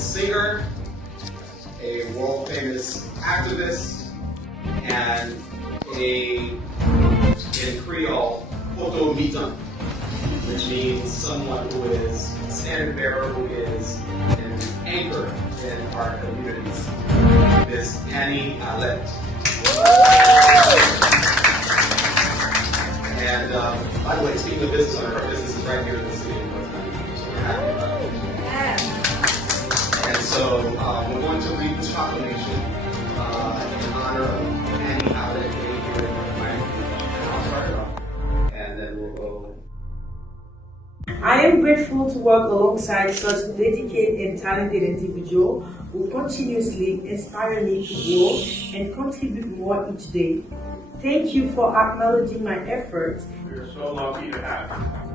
famous singer, a world famous activist, and in Creole, otorite, which means someone who is a standard bearer, who is an anchor in our communities. Miss Anie Alerte. And by the way, speaking of business owner, her business is right here in the city of North Carolina, so we're happy about it. And so we're going to read this proclamation in honor of Anie Alerte here in North Carolina. And I'll start it off, and then we'll go. I am grateful to work alongside such dedicated and talented individuals who continuously inspire me to grow and contribute more each day. Thank you for acknowledging my efforts. We are so lucky to have you.